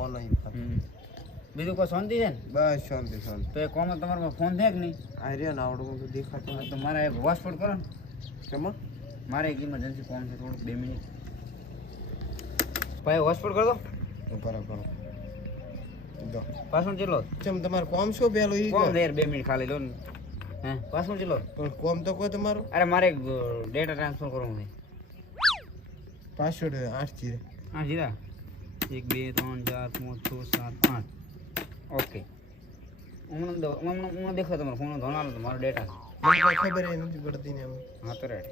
ફાવે. હમ. બીજું કોઈ શાંતિ છે ને? બસ શાંતિ શાંતિ. તો એ કોમ તમારો ફોન છે કે નહીં? આ રહ્યો ને આવડો બધું દેખાતું. તો મારે એક હોસ્પિટલ કરો ને. કેમાં? મારે એક ઇમરજન્સી કોમ છે થોડુંક બે મિનિટ. ભાઈ હોસ્પિટલ કરો. તો કરો કરો પાસપોર્ટ પાછું ચેલો. ચમ તમારો કોમ શું પેલું ઈ કોમ દેર બે મિનિટ ખાલી લો ને. હે પાછું ચેલો. પણ કોમ તો કોઈ તમારો? અરે મારે ડેટા ટ્રાન્સફર કરવું છે. પાસવર્ડ આઠ જીરે. હા જીરા? એક બે ત્રણ ચાર પાંચ છ સાત આઠ. ઓકે હમણાં હમણાં હમણાં દેખો તમારો ફોન ધોન આલો મારો ડેટા ખબર નથી પડતી ને હા તો રેડ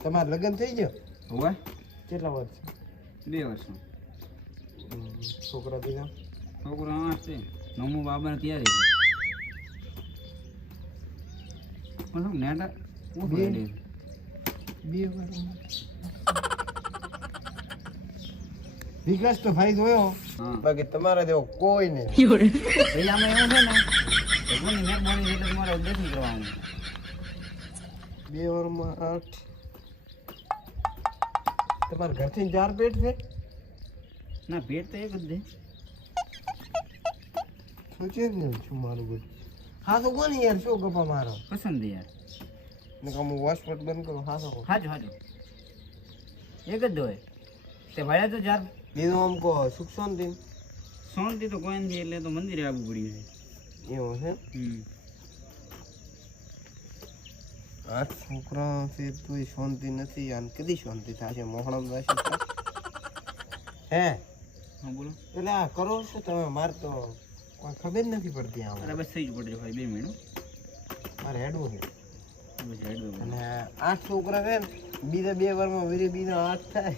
તમારે લગ્ન થઈ ગયો? હોવે. કેટલા વર્ષ બે વર્ષ છોકરા દીધા છોકરા આઠ છે. નમો બાબાને તૈયારી છે. નેટા શું બે? વર્ષ બે વિકાસ તો ભાઈ જોયો. બાકી તમારા જેવો કોઈ નહીં. ભાઈ આમાં એવું છે ને ભગવાનની મહેરબાની એટલે તમારે દર્શન કરવાનું. બે ઓવરમાં આઠ. તમારા ઘરથી ચાર પેટ છે? ના ભેટ તો એક જ દે સોચે જ નહીં શું મારું બધું. હા તો કોને યાર શું ગપા મારો? પસંદ છે યાર. ને કામ હું વોશપટ બંધ કરો? હા તો હાજો હાજો. એક જ દોય તે ભાઈ તો ચાર બીજું આમ કહો સુખ શાંતિ? શાંતિ તો કોઈ નથી એટલે તો મંદિરે આવવું પડ્યું એવું છે? છે હમ. આઠ છોકરા છે તો શાંતિ નથી અને કદી શાંતિ થશે? મોહણમ થશે હે? હા બોલો. એટલે આ કરો છો તમે? મારે તો કોઈ ખબર નથી પડતી આમ. અરે બસ થઈ જ પડશે ભાઈ બે મિનિટ મારે હેડવું છે. અને આઠ છોકરા છે ને બીજા બે વારમાં વીરી બીજા આઠ થાય.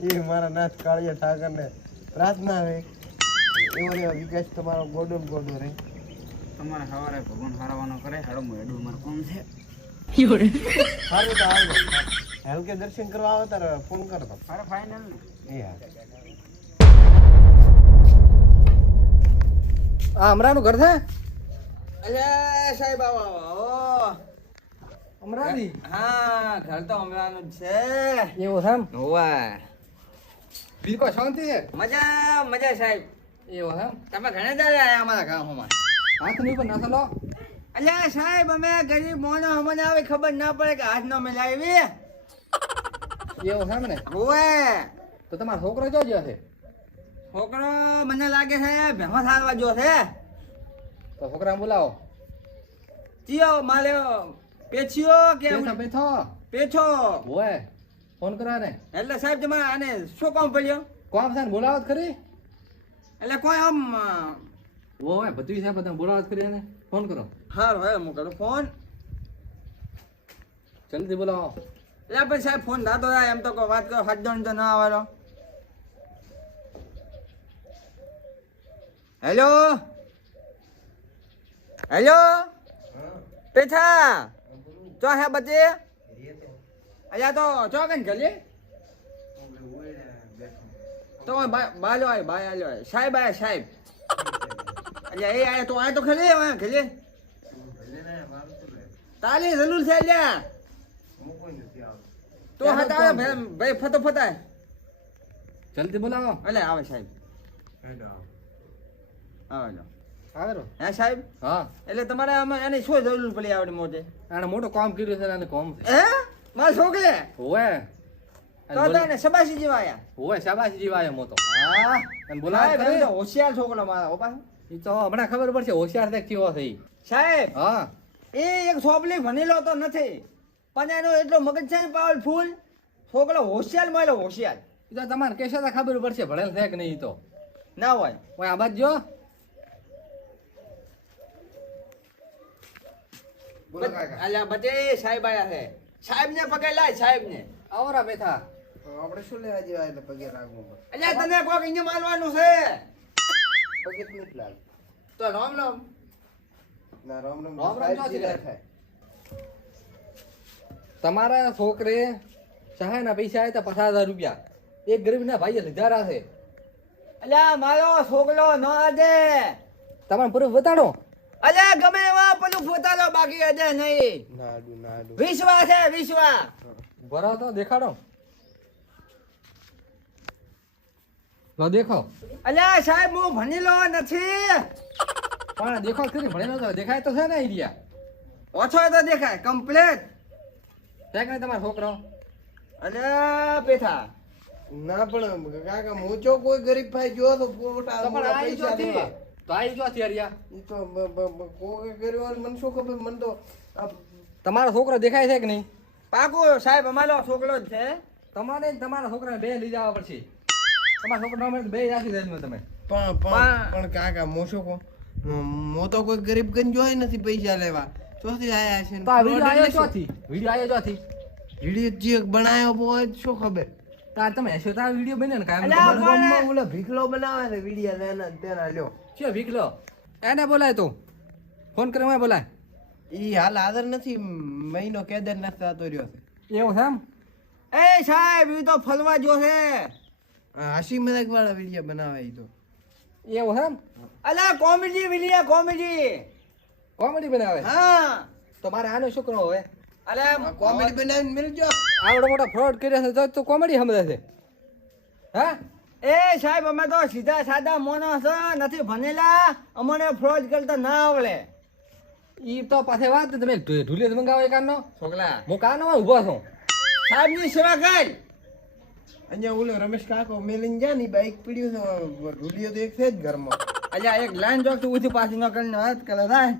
એ મારા નાથ કાળિયા ઠાકરને પ્રાર્થના આવે એવો ને એવો વિકાસ તમારો ગોડો ગોડો રહે. તમારે સવારે ભગવાન હારવાનો કરે હાડો હું હેડું મારું કોમ છે. સારું તો આવજો હલકે દર્શન કરવા આવે તારે ફોન કરતો અરે ફાઇનલ એ હા. આ અમરાનું ઘર છે? અરે સાહેબ આવો અમરાની? હા ઘર તો અમરાનું જ છે. એવું છે હોવા. બીજું કોઈ શાંતિ છે? મજા મજા સાહેબ. એવો છે તમે ઘણા દાડે આયા અમારા ગામમાં? હાથની ઉપર નાખો લો. અલ્યા સાહેબ અમે ગરીબ મોનો અમને આવે ખબર ના પડે કે હાથ નો મિલાવી એવો છે મને ને? હોવે. તો તમારો છોકરો જો છે? છોકરો મને લાગે છે ભેમો સારવા જો છે. તો છોકરા બોલાવો. ચિયો માલ્યો પેછિયો કે બેઠો પેછો. હોય ફોન કરા ને એટલે સાહેબ તમે આને શું કામ પડ્યો? કોમ સાહેબ બોલાવત કરી ખરી? એટલે કોઈ આમ ઓ હે છે સાહેબ તમે બોલાવત કરી એને? ફોન કરો. હાર હોય હું કરું. ફોન? જલ્દી બોલાવો. એટલે પછી સાહેબ ફોન દાતો થાય એમ તો કોઈ વાત કરો હાથ દોડ તો ના આવેલો હેલો? હેલો? પેછા? ચો હે બચે? અલ્યા તો ચો કઈ ગલી તો બાલો આય બાય આલ્યો આય સાહેબ આયા સાહેબ. અલ્યા એ આયા તો આયા તો ખલે આયા ખરી તાલી જરૂર છે અલ્યા. તો હતા ભાઈ ભાઈ ફતો ફતાય. જલ્દી બોલાવો. અલે આવે સાહેબ. આવે. જો આવે હે સાહેબ? હા. એટલે તમારે આમાં એની શું જરૂર પડી આવડે મોટે? આને મોટો કામ કર્યું છે અને કોમ છે. હે? મારા છોકરે હોવે. તો તને શાબાશી જીવાયા હોવે શાબાશી જીવા આવ્યો મોટો. હા. અને બોલાવો ભાઈ તો હોશિયાર છોકરો મારા ઓપા ઈ તો હમણાં ખબર પડશે હોશિયાર દેખ કેવો થઈ સાહેબ હા. એ એક સોપલી ભણેલો તો નથી પણ એનો એટલો મગજ છે ને પાવરફુલ છોકરો હોશિયાર મળ્યો હોશિયાર. તો તમારે કહેશો તો ખબર પડશે ભણેલ છે કે નહીં તો. ના હોય. હોય આ બાજુ જો. અલ્યા બચે સાહેબ આયા છે. સાહેબ ને પગે લાય સાહેબ ને આવરા બેઠા. આપણે શું લેવા જેવા એટલે પગે રાખવું અલ્યા તને કોક અહીંયા મારવાનું છે? પગે જ લાગ. તો રામ રામ. ના રામ રામ રામ રામ નથી થાય? તમારા છોકરે સહાયના પૈસા આવ્યા હતા પચાસ હજાર રૂપિયા. એક ગરીબના ભાઈએ લીધા છે અલ્યા મારો છોકરો ન દે તમારે પૂરું બતાડો. અલ્યા ગમે એવા પેલું પોતાનો બાકી અજે નહીં. નાડુ નાડુ. વિશ્વા છે વિશ્વા. ભરો તો દેખાડો. લો દેખો. અલે સાહેબ હું ભણેલો નથી. પણ દેખો ખરી ભણેલો તો દેખાય તો છે ને આઈડિયા. ઓછો તો દેખાય કમ્પ્લીટ છે કે તમારો છોકરો. અલ્યા પેથા ના પણ કાકા મોચો કોઈ ગરીબ ભાઈ જો તો ફોટા તો પણ આઈ જો પૈસા દેવા. તો આઈ જો હરિયા તો કર્યો મને શું ખબર મને તો તમારો છોકરો દેખાય છે કે નહીં? પાકો સાહેબ અમારો છોકરો જ છે. તમારે તમારા છોકરાને બે લઈ જવા પડશે. તમારા છોકરા બે રાખી દેજો તમે. પણ પણ કાકા મોશો કો મો તો કોઈ ગરીબ ગંજ જોઈ નથી પૈસા લેવા. ચોથી આયા છે તો આ આયો ચોથી? વીડિયો આયો ચોથી? વીડિયો જે બનાવ્યો હોય શું ખબર? તાર તમે હશો તાર વીડિયો બને ને તમારો. ઓલા ભીખલો બનાવે છે વીડિયો લેના તેના લ્યો. છે વિકલો એને બોલાય તું. ફોન કરે હું બોલાય. ઈ હાલ હાજર નથી. મહિનો કેદારનાથ થતો રહ્યો છે. એવું છે એમ? એ સાહેબ એ તો ફલવા જો છે. હાસી મજાક વાળા વીડિયો બનાવે એ તો. એવું છે એમ? અલ્યા કોમેડી વિલિયા કોમેડી. કોમેડી બનાવે? હા. તો મારે આનો છોકરો હવે અરે કોમેડી બનાવીને મિલજો આવડો મોટો ફ્રોડ કર્યો છે તું કોમેડી સમજે છે. હા? એ સાહેબ અમે તો સીધા સાદા માણસ છે, નથી ભણેલા. અમને ફ્રોડ કરતા ના આવડે. ઈ તો પાછે વાત તમે ઢુલિયો મંગાવો એ એકાનો છોકલા. હું કાનો ઊભો છું. સાહેબની સેવા કર. અહીંયા ઓલો રમેશ કાકો મેલીને જા ની બાઈક પીડ્યું છે ઢુલિયો તો એક છે જ ઘરમાં. અલ્યા એક લાઈન જોક તો ઉધી પાછી ન કરીને વાત કરે થાય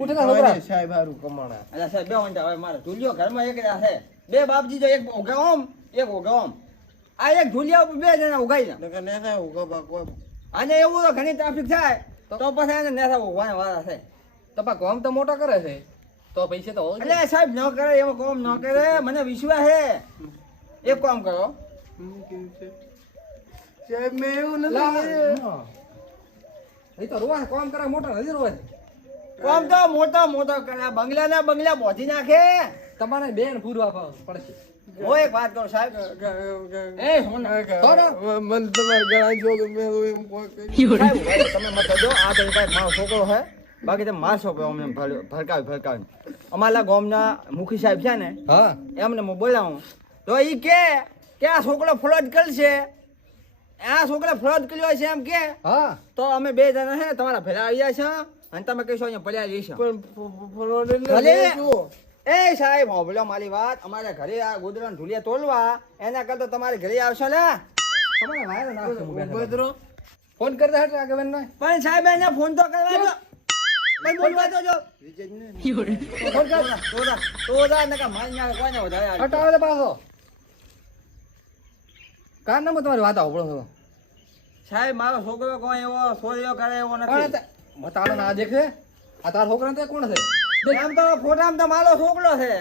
ઉઠેલા છોકરા. સાહેબ હારું કમાણા. અલ્યા સાહેબ બે મિનિટ હવે મારે ઢુલિયો ઘરમાં એક રહ્યા છે. બે બાપજી જો એક ઉગા ઓમ એક ઉગા ઓમ આ એક ઢુલિયા ઉપર બે જણા ઉગાઈ જાય નકર ને થાય ઉગો કોઈ અને એવું તો ઘણી ટ્રાફિક થાય તો પછી એને નેસા ઉગવાના વાળા છે તો પા કોમ તો મોટો કરે છે. તો પૈસે તો એટલે સાહેબ ન કરે એવો કોમ ન કરે. મને વિશ્વાસ છે. એક કામ કરો? સાહેબ મેં એવું નથી. એ તો રોવા કોમ કરે મોટો નથી રોવા કોમ તો મોટો મોટો કરે. બંગલા ના બંગલા બોધી નાખે. તમારે બેન પૂરું પડશે. હું એક વાત કરું સાહેબ? એ તો મને તમારે ગળા જો કે એમ કોઈ કર્યું. સાહેબ, હવે તમે મત જો આ તો કાંઈ મારો છોકરો છે બાકી તમે મારશો કે અમને ભડકાવી ભડકાવી અમારા ગામના મુખી સાહેબ છે ને હા. એમને હું બોલાવું. તો એ કે કે આ છોકરો ફ્રોડ કરશે. આ છોકરો ફ્રોડ કર્યો છે એમ કે હા. તો અમે બે જણા છે તમારા ભેળા આવ્યા છે અને તમે કહીશો અહીંયા પણ એટલે. મેં જુઓ. એ સાહેબ હોભલો મારી વાત. અમારે ઘરે આ ગોદરા ઢુલિયા તોલવા. એના કરતા તમારે ઘરે આવશો ને તમારે વાયરો નાખો રહો. ફોન કરતા હતા આગેવાન બેન પણ સાહેબ એને ફોન તો કરવા દો. પણ બોલવા તો જો. ફોન કર તો જા નકા મારી નાખે કોઈને વધારે હટાવો દે પાછો. કાર નામ તમારી વાત આવો પડો સાહેબ મારો છોકરો કોઈ એવો સોર્યો કરે એવો નથી. હતા? ના દેખે. આ તારા છોકરા કોણ છે? એમ તો ફોટામાં તો મારો છોકરો છે.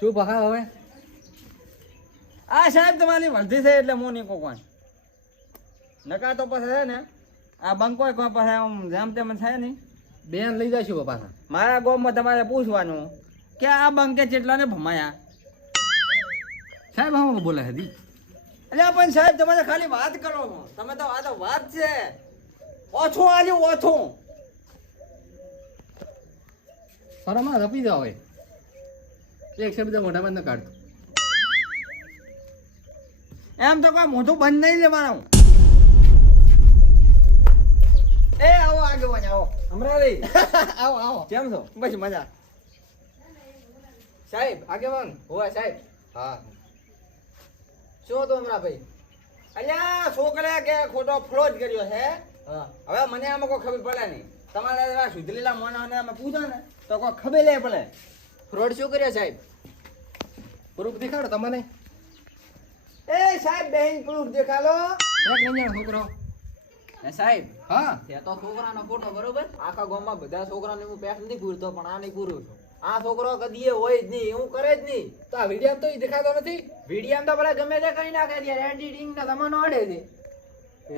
ચૂપ હા હવે? આ સાહેબ તમારી વર્ધી છે એટલે હું નહીં કોઈ નકા તો પછી છે ને આ બંકો કોઈ પાસે આમ જેમ તેમ થાય નહીં. બેન લઈ જશું પાછા. મારા ગોમમાં તમારે પૂછવાનું કે આ બંકે ચેટલાને ભમાયા? સાહેબ હા બોલે હતી અરે પણ સાહેબ તમે ખાલી વાત કરો તમે તો આ તો વાત છે. ઓછું આલ્યું ઓછું. સરમાં રપી જાવ હવે એક શબ્દ મોઢામાં ન કાઢતો. એમ તો કોઈ મોઢું બંધ નહીં લેવાનું. એ આવો આગેવાન આવો. હમણાં આવો આવો. કેમ છો? બસ મજા. સાહેબ આગેવાન. હોવા સાહેબ. હા. શું તો હમણાં ભાઈ અલ્યા છોકરા કે ખોટો ફ્લોજ કર્યો છે? હા. હવે મને આમાં કોઈ ખબર પડે નહીં. તમારે સુધરેલા અમે પૂછો ને? તો કોઈ ખબર લે પણ ફ્રોડ શું કર્યા સાહેબ? પ્રૂફ દેખાડો તમને. એ સાહેબ બેન પ્રૂફ દેખાડો. એક નહીં છોકરો. સાહેબ હા. તે તો છોકરાનો ફોટો બરોબર? આખા ગામમાં બધા છોકરાને હું પેટ નથી પૂરતો પણ આ નહીં પૂરું છું. આ છોકરો કદી હોય જ નહીં એવું કરે જ નહીં. તો આ વીડિયો તો દેખાતો નથી. વીડિયો તો ભલે ગમે તે કરી નાખે ત્યારે એડિટિંગ ના તમને ઓડે છે.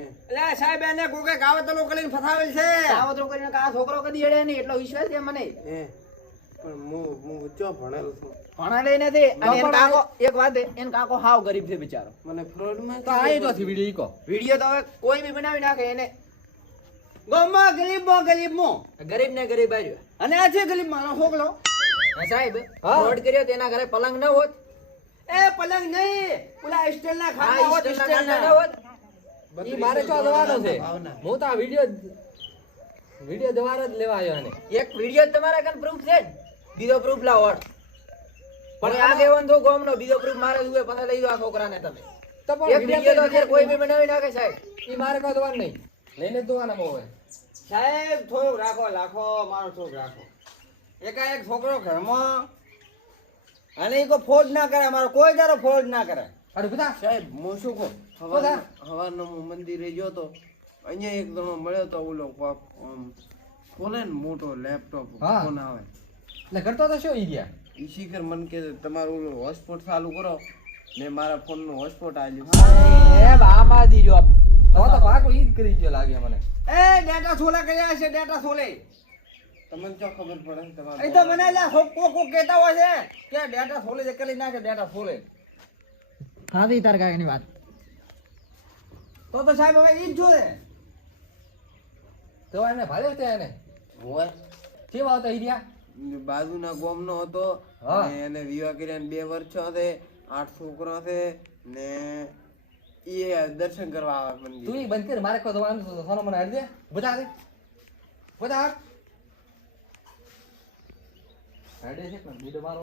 એટલે સાહેબ એને કોકે કાવતરો કરીને ફસાવેલ છે. કાવતરું કરીને કે છોકરો કદી અડે નહીં એટલો વિશ્વાસ છે મને. પણ હું હું ઊંચો ભણેલો છું? ભણાડે નથી. અને એન કાકો એક વાત એન કાકો હાવ ગરીબ છે બિચારો. મને ફ્રોડમાં તો આ તો વીડિયો ઈકો વીડિયો તો હવે કોઈ બી બનાવી નાખે એને. ગામમાં ગરીબમાં. મો ગરીબ ને ગરીબ આવ્યો અને આ છે ગરીબ મારો છોકરો સાહેબ. ફ્રોડ કર્યો તેના ઘરે પલંગ ન હોત? એ પલંગ નહીં. પેલા સ્ટીલના ના ખાના. હોત. ઈ મારે ચો જવાનો છે. હું તો આ વિડિયો વિડિયો દ્વારા જ લેવા આવ્યો ને એક વિડિયો તમારા કન પ્રૂફ છે બીજો પ્રૂફ લાવો પણ આ દેવન તો ગોમનો બીજો પ્રૂફ મારે જ હોય લઈ દો આ છોકરાને તમે. તો એક વિડિયો તો કોઈ બી બનાવી નાખે સાહેબ. ઈ મારે કોઈ દવાનું નહીં. લઈને દોવાના બહુ સાહેબ થોડું રાખો લાખો મારો થોડુંક રાખો. એકાએક છોકરો ઘરમાં અને એ કોઈ ફોડ ના કરે મારો કોઈ દારો ફોડ ના કરે. અરે બધા. સાહેબ હું શું કહું? બધા? હવાનો હું મંદિરે ગયો તો અહીંયા એક જણો મળ્યો તો ઓલો પાપ આમ ખોલે ને મોટો લેપટોપ. ફોન આવે. એટલે કરતો તો શું ઈ ગયા? ઈ શીખર મન કે તમારું ઓલો હોટસ્પોટ ચાલુ કરો. મેં મારા ફોનનું હોટસ્પોટ લીધું એ બામા દીજો હવે તો પાકો ઈ કરી ગયો લાગે મને. એ ડેટા છોલા કર્યા છે ડેટા સોલે તમને જો ખબર પડે? એ તમારે તો મને લા કોક કોક કહેતા હોય છે કે ડેટા છોલે જે કરી નાખે ડેટા સોલે હાથી તાર કાકાની વાત. તો તો સાહેબ હવે ઈ જ જોડે તો એને ભાલે તે એને? હોય. કેવા આવતા બાજુ ના બાજુના ગામનો હતો. હા. ને એને વિવાહ કર્યા બે વર્ષ છે આઠ છોકરા છે ને એ દર્શન કરવા આવે તું મંદિર ઈ બંધ કર મારે કોઈ વાંધો તો સોનો મને હારી દે. બધા દે બધા હાડે છે પણ બીડો મારો